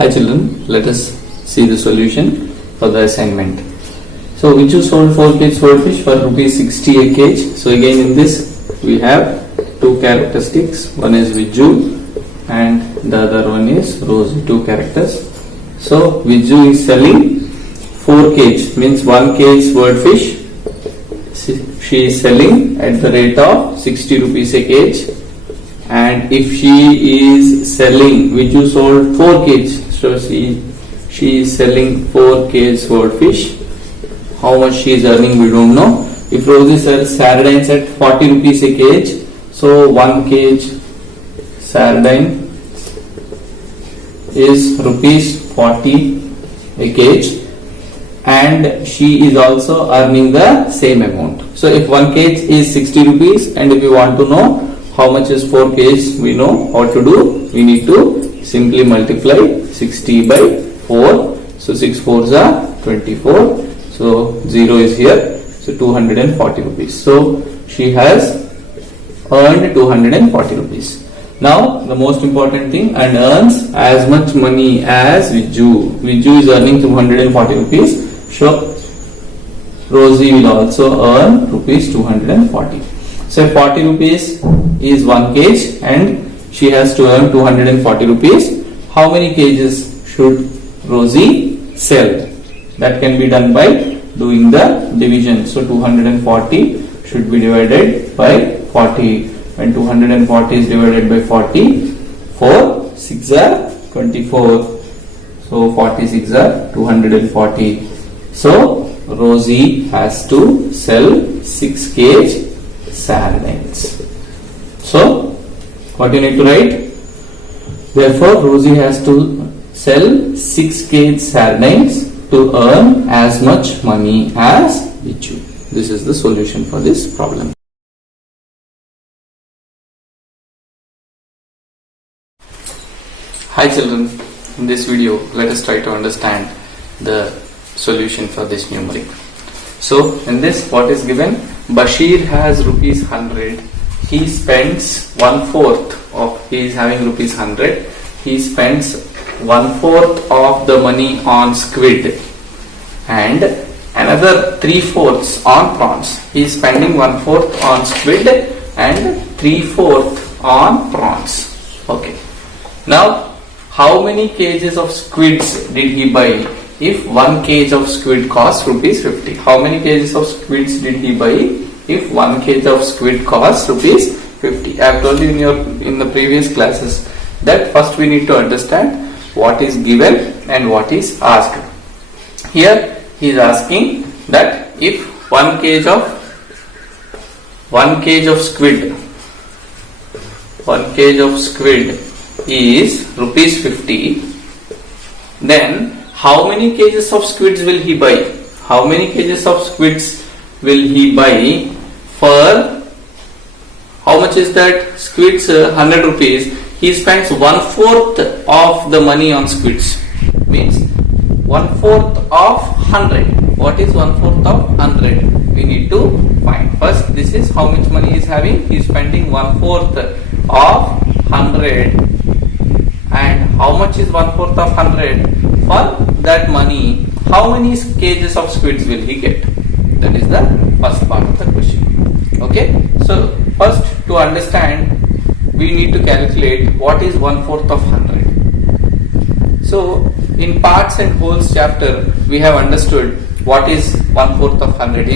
Hi children, let us see the solution for the assignment. So Viju sold 4 kg swordfish for rupees 60 a kg. So again in this we have two characteristics. One is Viju and the other one is Rosie, two characters. So Viju is selling 4 kg, means 1 kg swordfish. She is selling at the rate of 60 rupees a kg. And if she is selling, Viju sold 4 kg, so she is selling 4 kg swordfish. How much she is earning we don't know. If Rosie sells sardines at 40 rupees a kg, so 1 kg sardine is rupees 40 a kg, and she is also earning the same amount. So if 1 kg is 60 rupees, and if you want to know how much is 4 kg, we know how to do. We need to simply multiply 60 by 4. So 6 4s are 24. So 0 is here. So 240 rupees. So she has earned 240 rupees. Now the most important thing, and earns as much money as Viju. Viju is earning 240 rupees. So Rosie will also earn rupees 240. So 40 rupees is 1 kg and she has to earn 240 rupees. How many kgs should Rosie sell? That can be done by doing the division. So 240 should be divided by 40. When 240 is divided by 40, 4 6 are 24. So 46 are 240. So Rosie has to sell 6 kg sardines. So what you need to write? Therefore Rosie has to sell 6 kg sardines to earn as much money as Viju. This is the solution for this problem. Hi children, in this video let us try to understand the solution for this numeric. So in this, what is given? Bashir has rupees 100. He spends 1/4 of, he is having rupees 100. He spends 1/4 of the money on squid and another 3/4 on prawns. He is spending 1/4 on squid and 3/4 on prawns. Okay. Now, how many kgs of squids did he buy? If 1 kg of squid costs rupees 50. How many kgs of squids did he buy if 1 kg of squid costs rupees 50? I have told you in the previous classes that first we need to understand what is given and what is asked. Here he is asking that if 1 kg of squid is rupees 50, then how many kgs of squids will he buy? How many kgs of squids will he buy for, how much is that? Squids 100 rupees. He spends 1/4 of the money on squids. Means 1/4 of 100. What is 1/4 of 100? We need to find. First, this is how much money he is having. He is spending 1/4 of 100. And how much is 1/4 of 100? For that money, how many kgs of squids will he get? That is the first part of the question. Okay. So first, to understand, we need to calculate what is 1/4 of 100. So in parts and wholes chapter, we have understood what is 1/4 of 100.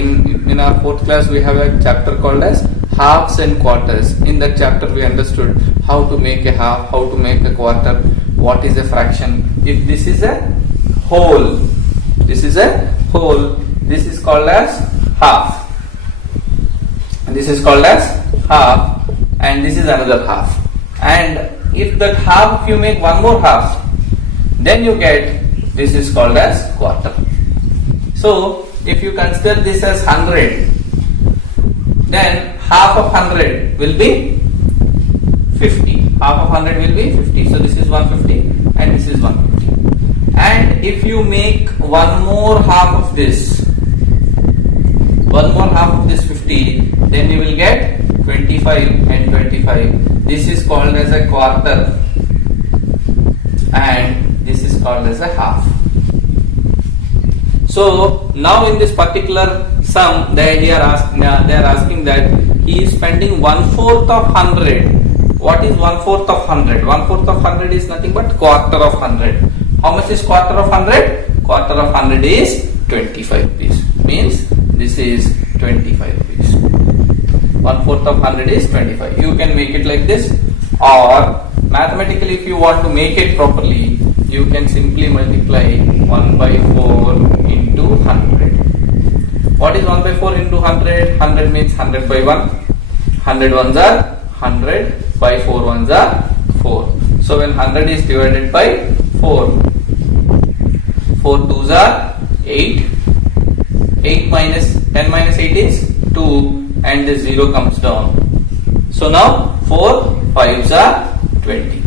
In our 4th class, we have a chapter called as halves and quarters. In that chapter, we understood how to make a half, how to make a quarter, what is a fraction. If this is a whole, this is called as half. And this is called as half, and this is another half. And if that half you make one more half, then you get, this is called as quarter. So if you consider this as 100, then half of 100 will be 50. Half of 100 will be 50. So this is 150 and this is 150. And if you make one more half of this 50, then you will get 25 and 25. This is called as a quarter. And This is called as a half. So now in this particular sum, they are asking that he is spending 1/4 of 100. What is 1/4 of 100? 1/4 of 100 is nothing but quarter of 100. How much is quarter of 100? Quarter of 100 is 25 rupees. Means this is 25 rupees. 1/4 of 100 is 25. You can make it like this, or mathematically if you want to make it properly, you can simply multiply 1/4 into 100. What is 1/4 into 100? 100 means 100 by 1. 100 ones are 100 by 4 ones are 4. So when 100 is divided by 4, 4 twos are 8. 8 minus 10 minus 8 is 2, and the 0 comes down. So now 4 5s are 20.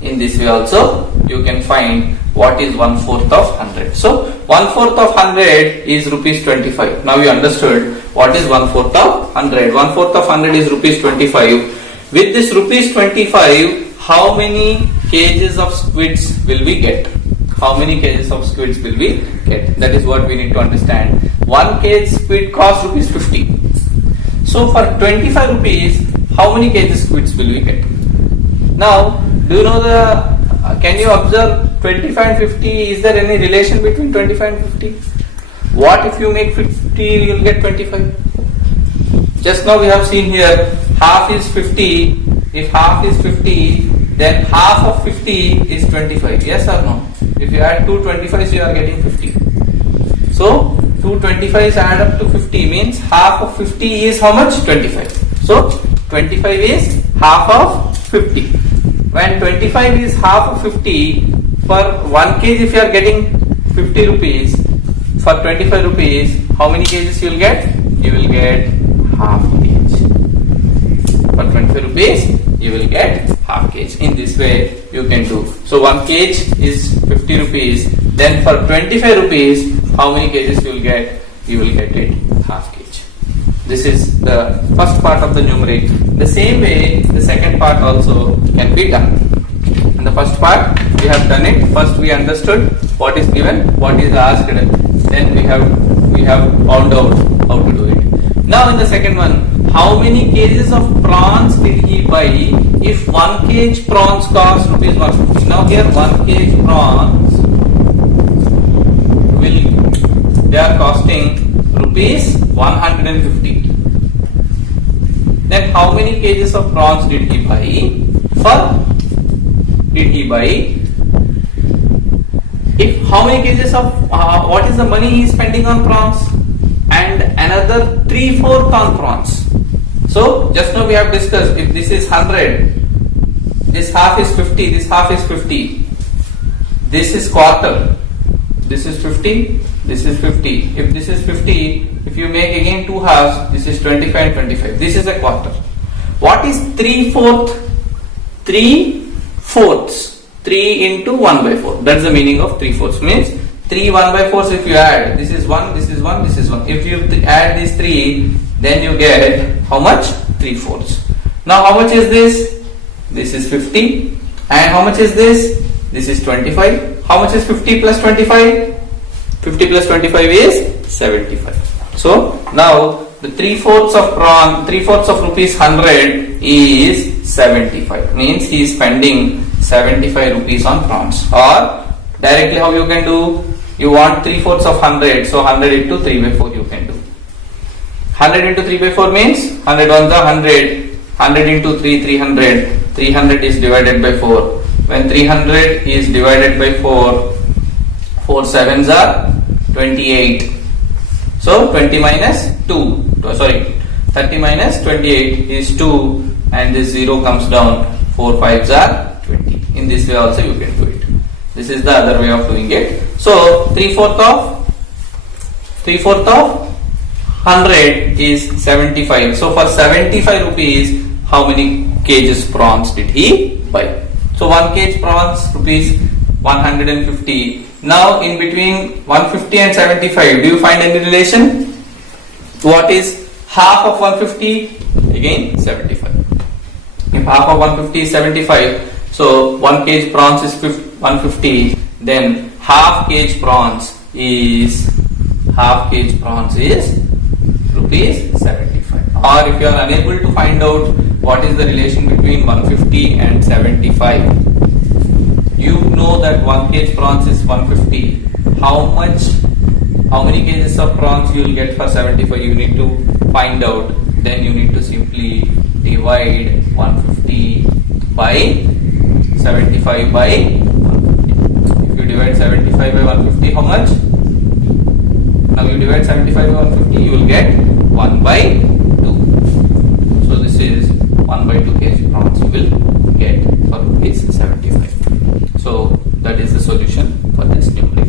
In this way also you can find what is 1/4 of 100. So 1/4 of 100 is rupees 25. Now you understood what is 1/4 of 100. 1/4 of 100 is rupees 25. With this rupees 25, how many kgs of squids will we get? How many kgs of squids will we get? That is what we need to understand. 1 kg squid costs rupees 50. So for 25 rupees, how many kg squids will we get? Now, do you know can you observe 25 and 50? Is there any relation between 25 and 50? What if you make 50, you will get 25? Just now we have seen here, half is 50. If half is 50, then half of 50 is 25. Yes or no? If you add 2 25s, you are getting 50. So 2 25s add up to 50, means half of 50 is how much? 25. So 25 is half of 50. When 25 is half of 50, for 1 kg if you are getting 50 rupees, for 25 rupees, how many kgs you will get? You will get half kg. For 25 rupees, you will get half kg. In this way you can do. So 1 kg is 50 rupees. Then for 25 rupees, how many kgs you will get? You will get it half kg. This is the first part of the numeric. The same way, the second part also can be done. In the first part, we have done it. First, we understood what is given, what is asked. Then we have found out how to do it. Now, in the second one, how many kgs of prawns did he buy? If 1 kg prawns cost rupees 150. Now here 1 kg prawns they are costing rupees 150. Then how many kgs of prawns did he buy? If how many kgs of what is the money he is spending on prawns? And another 3/4 on prawns. So just now we have discussed, if this is 100, this half is 50, this half is 50, this is quarter, this is 50, this is 50. If this is 50, if you make again 2 halves, this is 25 and 25. This is a quarter. What is 3/4? 3/4. 3 into 1/4. That's the meaning of 3/4. Means 3 1/4 if you add, this is 1, this is 1, this is 1. If you add these 3, then you get how much? 3/4. Now how much is this? This is 50. And how much is this? This is 25. How much is 50 plus 25? 50 plus 25 is 75. So now the 3/4 of prawn, 3/4 of rupees 100 is 75. Means he is spending 75 rupees on prawns. Or directly how you can do? You want 3/4 of 100, so 100 into 3/4 you can do. 100 into 3/4 means 100 ones are 100. 100 into 3, 300. 300 is divided by 4. When 300 is divided by 4, 4 sevens are 28. So 20 minus 2. Sorry, 30 minus 28 is 2, and this 0 comes down. 4 fives are 20. In this way also you can do it. This is the other way of doing it. So 3/4 of 100 is 75. So for 75 rupees, how many kgs prawns did he buy? So 1 kg prawns rupees 150. Now in between 150 and 75, do you find any relation? What is half of 150? Again 75. If half of 150 is 75, so 1 kg prawns is 150. then half kg prawns is rupees 75. Or if you are unable to find out what is the relation between 150 and 75, you know that 1 kg prawns is 150. How many kgs of prawns you will get for 75? You need to find out. Then you need to simply divide 150 by 75 by 150. If you divide 75 by 150, how much? Now you divide 75 by 150, you will get 1 by 2. So this is 1 by 2 kg prawns you will get for rupees 75. So that is the solution for this numerator.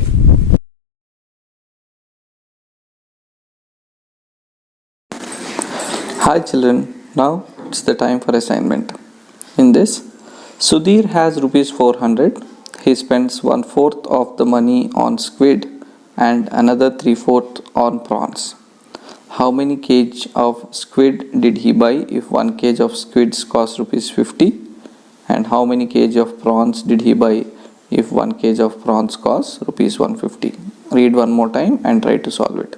Hi children, now it's the time for assignment. In this, Sudhir has rupees 400. He spends 1/4 of the money on squid and another 3/4 on prawns. How many kg of squid did he buy if 1 kg of squids cost rupees 50? And how many kg of prawns did he buy if 1 kg of prawns costs rupees 150? Read one more time and try to solve it.